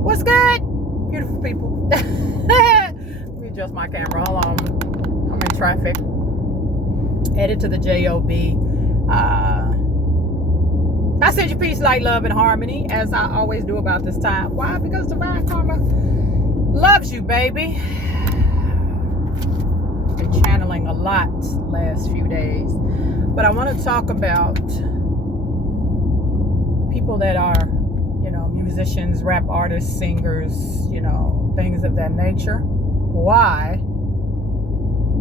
What's good, beautiful people? Let me adjust my camera. Hold on. I'm in traffic. Headed to the JOB. I send you peace, light, love, and harmony, as I always do about this time. Why? Because Divine Karma loves you, baby. Been channeling a lot last few days. But I want to talk about people that are, musicians, rap artists, singers, things of that nature. Why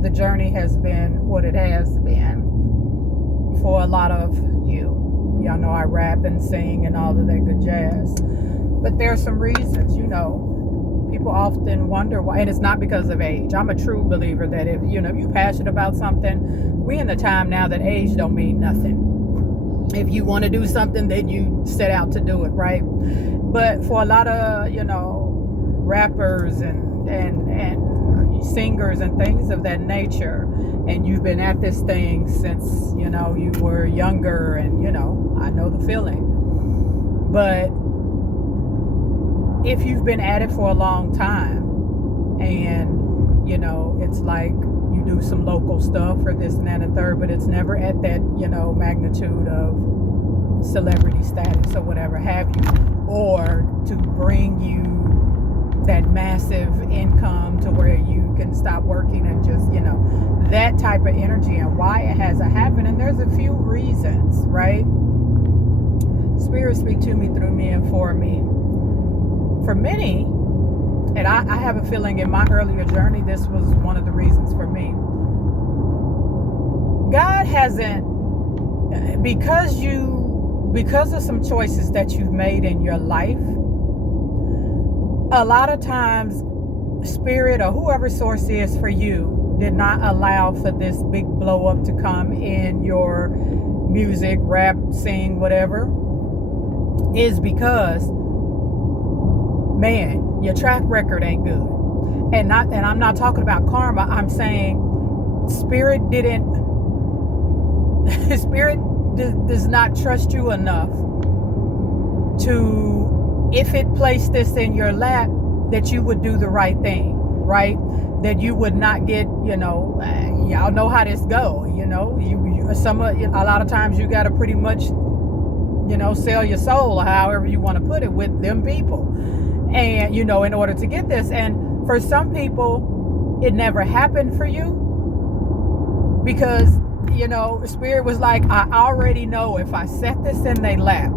the journey has been what it has been for a lot of you. Y'all know I rap and sing and all of that good jazz. But there are some reasons, people often wonder why, and it's not because of age. I'm a true believer that if you're passionate about something, we in the time now that age don't mean nothing. If you want to do something, then you set out to do it, right? But for a lot of, rappers and singers and things of that nature, and you've been at this thing since, you were younger, and, I know the feeling. But if you've been at it for a long time and, it's like you do some local stuff or this and that and third, but it's never at that, magnitude of celebrity status or whatever have you, or to bring you that massive income to where you can stop working and just, that type of energy, and why it hasn't happened. And there's a few reasons, right? Spirit speak to me, through me, and for me. For many, and I have a feeling in my earlier journey, this was one of the reasons for me. God hasn't, because of some choices that you've made in your life, a lot of times Spirit or whoever source is for you did not allow for this big blow up to come in your music, rap, sing, whatever, is because, man, your track record ain't good. And I'm not talking about karma. I'm saying Spirit does not trust you enough to, if it placed this in your lap, that you would do the right thing, right? That you would not get, y'all know how this go, a lot of times you got to pretty much, sell your soul, or however you want to put it, with them people. And, in order to get this. And for some people, it never happened for you because, Spirit was like, I already know if I set this in their lap,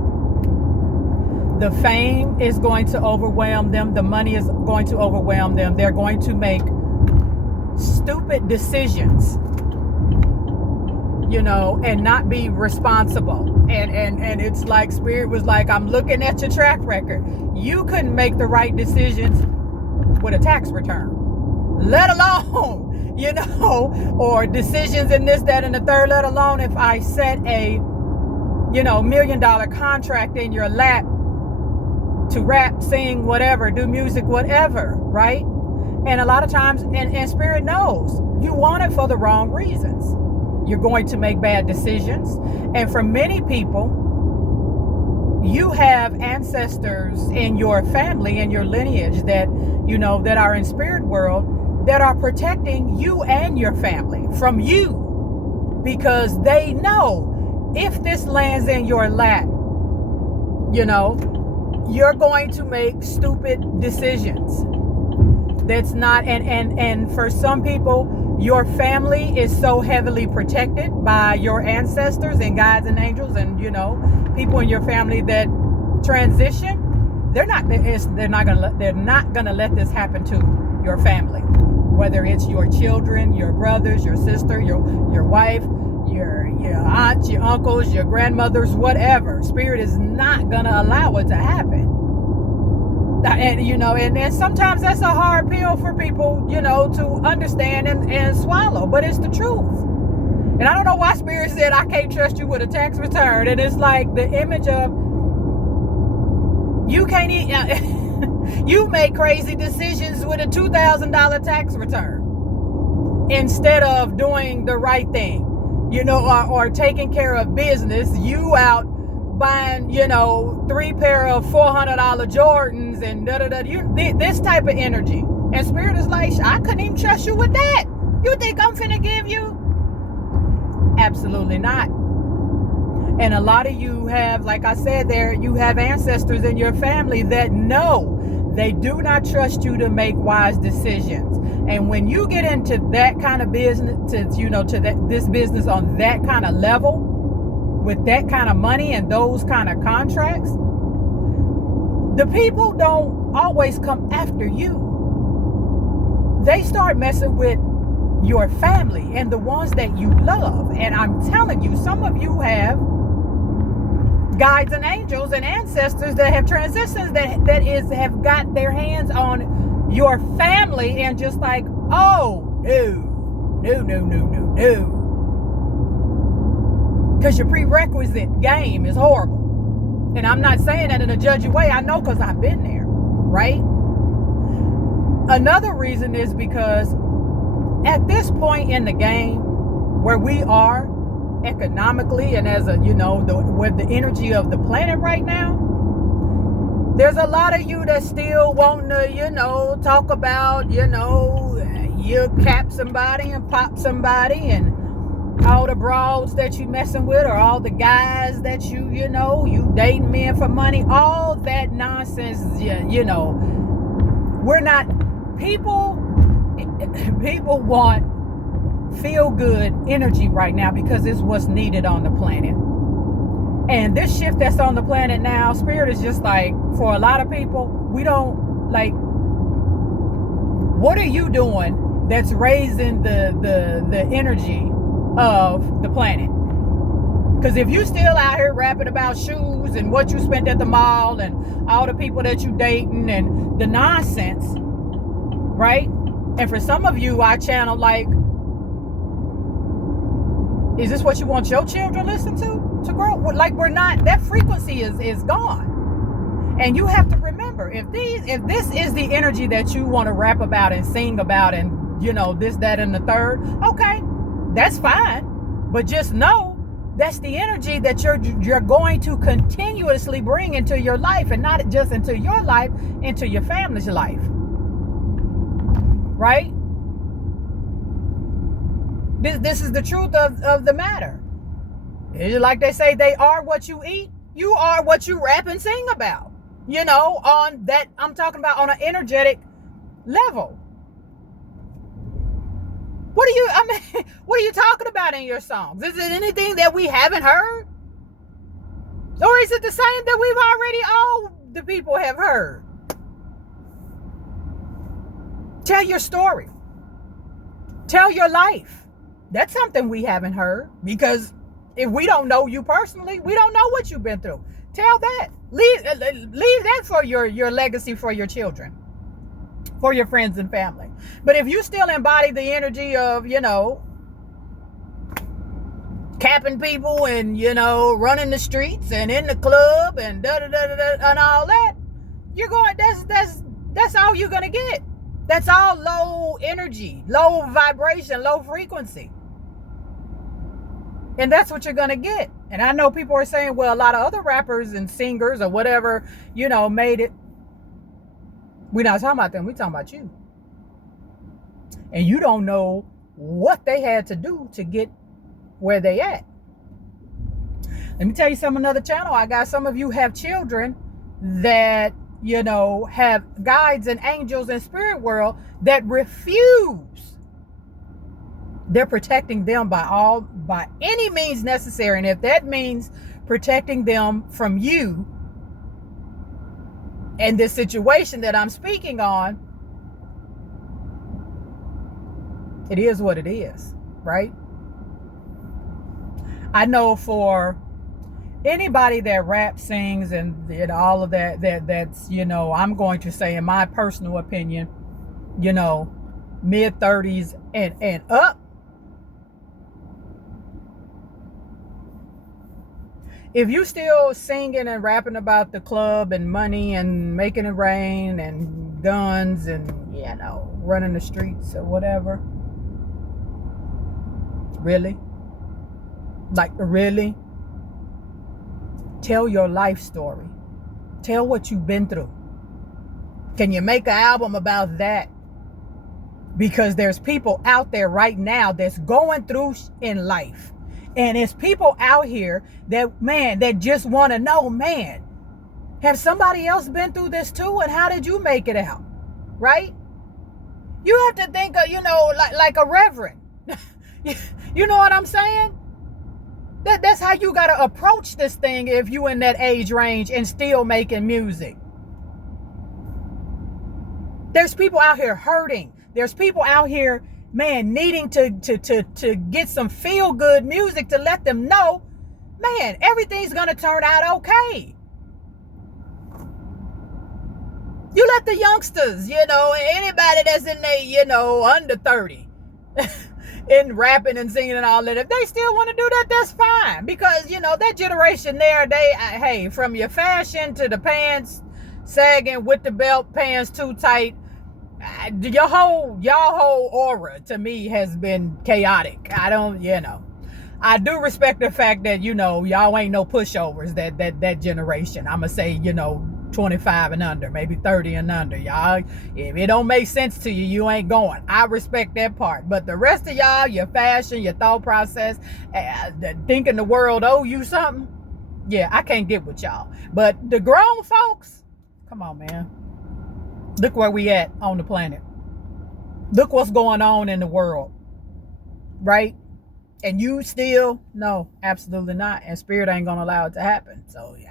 the fame is going to overwhelm them. The money is going to overwhelm them. They're going to make stupid decisions, and not be responsible. And it's like Spirit was like, I'm looking at your track record. You couldn't make the right decisions with a tax return, let alone, or decisions in this, that, and the third, let alone if I set a, $1 million contract in your lap to rap, sing, whatever, do music, whatever, right? And a lot of times, and Spirit knows, you want it for the wrong reasons. You're going to make bad decisions. And for many people, you have ancestors in your family, in your lineage that, that are in spirit world, that are protecting you and your family from you, because they know if this lands in your lap, you're going to make stupid decisions. That's not, and for some people, your family is so heavily protected by your ancestors and guides and angels, and people in your family that transition. They're not gonna let this happen to your family, whether it's your children, your brothers, your sister, your wife, your aunts, your uncles, your grandmothers, whatever. Spirit is not gonna allow it to happen. And sometimes that's a hard pill for people, to understand and swallow, but it's the truth. And I don't know why Spirit said I can't trust you with a tax return. And it's like the image of, you can't you make crazy decisions with a $2,000 tax return instead of doing the right thing, or taking care of business. You out buying, 3 pair of $400 Jordans and this type of energy. And Spirit is like, I couldn't even trust you with that. You think I'm finna give you? Absolutely not. And a lot of you have, like I said there, you have ancestors in your family that know they do not trust you to make wise decisions. And when you get into that kind of business, this business on that kind of level, with that kind of money and those kind of contracts, the people don't always come after you. They start messing with your family and the ones that you love. And I'm telling you, some of you have guides and angels and ancestors that have transitions that have got their hands on your family and just like, oh, no. Because your prerequisite game is horrible. And I'm not saying that in a judgy way. I know, because I've been there, right? Another reason is because at this point in the game where we are economically and as with the energy of the planet right now, there's a lot of you that still want to, talk about, you cap somebody and pop somebody, and all the broads that you messing with, or all the guys that you dating men for money, all that nonsense. We're not, people want feel good energy right now because it's what's needed on the planet. And this shift that's on the planet now, Spirit is just like, for a lot of people, we don't like, what are you doing that's raising the energy of the planet? Because if you still out here rapping about shoes and what you spent at the mall and all the people that you dating and the nonsense, right? And for some of you, I channel like, is this what you want your children to listen to grow? Like, we're not, that frequency is gone. And you have to remember, if this is the energy that you want to rap about and sing about and this, that, and the third, okay, that's fine. But just know that's the energy that you're going to continuously bring into your life, and not just into your life, into your family's life. Right? This is the truth of the matter. It's like they say, they are what you eat. You are what you rap and sing about. On that, I'm talking about on an energetic level. What are you talking about in your songs? Is it anything that we haven't heard? Or is it the same that we've already, all the people have heard? Tell your story. Tell your life. That's something we haven't heard, because if we don't know you personally, we don't know what you've been through. Tell that. Leave that for your legacy, for your children, for your friends and family. But if you still embody the energy of, capping people and, running the streets and in the club and and all that, you're going, that's all you're going to get. That's all low energy, low vibration, low frequency. And that's what you're going to get. And I know people are saying, well, a lot of other rappers and singers or whatever, made it. We're not talking about them. We're talking about you. And you don't know what they had to do to get where they at. Let me tell you another channel I got. Some of you have children that, have guides and angels in spirit world that refuse. They're protecting them by any means necessary. And if that means protecting them from you and this situation that I'm speaking on, it is what it is, right? I know for anybody that raps, sings, and all of that's, I'm going to say, in my personal opinion, mid-30s and up, if you still singing and rapping about the club and money and making it rain and guns and, running the streets or whatever, really? Like, really? Tell your life story. Tell what you've been through. Can you make an album about that? Because there's people out there right now that's going through in life. And it's people out here that, man, that just want to know, man, have somebody else been through this too? And how did you make it out? Right? You have to think of, like a reverend. You know what I'm saying? That's how you got to approach this thing if you in that age range and still making music. There's people out here hurting. There's people out here, man, needing to get some feel-good music to let them know, man, everything's going to turn out okay. You let the youngsters, anybody that's in there, under 30, in rapping and singing and all that, if they still want to do that, that's fine. Because, that generation there, hey, from your fashion to the pants sagging with the belt, pants too tight, y'all whole aura to me has been chaotic. I do respect the fact that, y'all ain't no pushovers, that generation. I'ma say, 25 and under, maybe 30 and under. Y'all, if it don't make sense to you, you ain't going. I respect that part. But the rest of y'all, your fashion, your thought process, thinking the world owe you something, yeah, I can't get with y'all. But the grown folks, come on, man. Look where we at on the planet. Look what's going on in the world, right? And you still, no, absolutely not. And Spirit ain't gonna allow it to happen. So, yeah.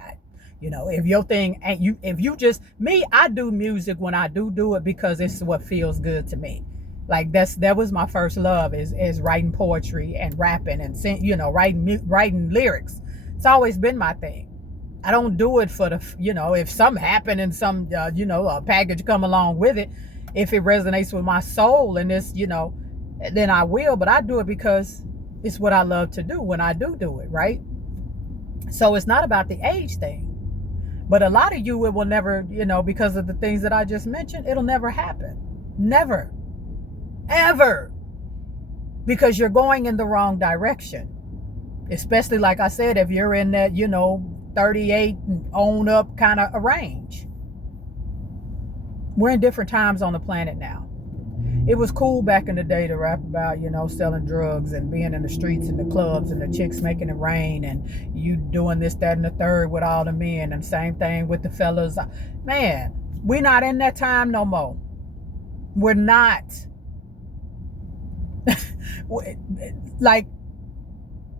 If your thing ain't you, if you just, me, I do music when I do it because it's what feels good to me. Like that was my first love is writing poetry and rapping and writing lyrics. It's always been my thing. I don't do it for the, if something happened and some, a package come along with it, if it resonates with my soul and this, then I will, but I do it because it's what I love to do when I do it, right? So it's not about the age thing. But a lot of you, it will never, because of the things that I just mentioned, it'll never happen. Never. Ever. Because you're going in the wrong direction. Especially, like I said, if you're in that, 38 and on up kind of a range. We're in different times on the planet now. It was cool back in the day to rap about, selling drugs and being in the streets and the clubs and the chicks making it rain and you doing this, that, and the third with all the men, and same thing with the fellas. Man, we're not in that time no more. We're not. Like,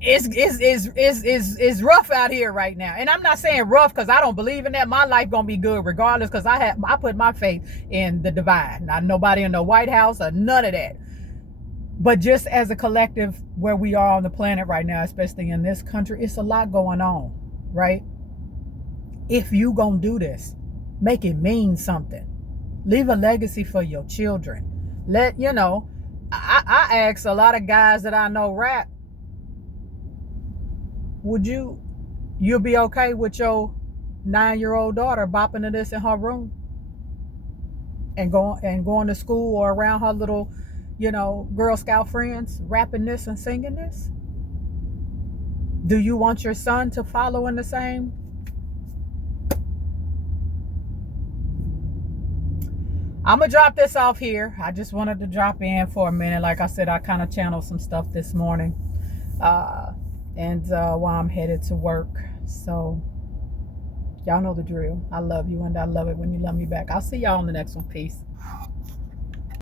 it's rough out here right now. And I'm not saying rough because I don't believe in that. My life gonna be good regardless, because I put my faith in the divine. Not nobody in the White House or none of that. But just as a collective where we are on the planet right now, especially in this country, it's a lot going on, right? If you gonna do this, make it mean something. Leave a legacy for your children. I ask a lot of guys that I know rap, would you'll be okay with your 9-year-old daughter bopping to this in her room and going to school or around her little, Girl Scout friends rapping this and singing this? Do you want your son to follow in the same? I'm going to drop this off here. I just wanted to drop in for a minute. Like I said, I kind of channeled some stuff this morning. And while I'm headed to work. So y'all know the drill. I love you and I love it when you love me back. I'll see y'all on the next one. Peace.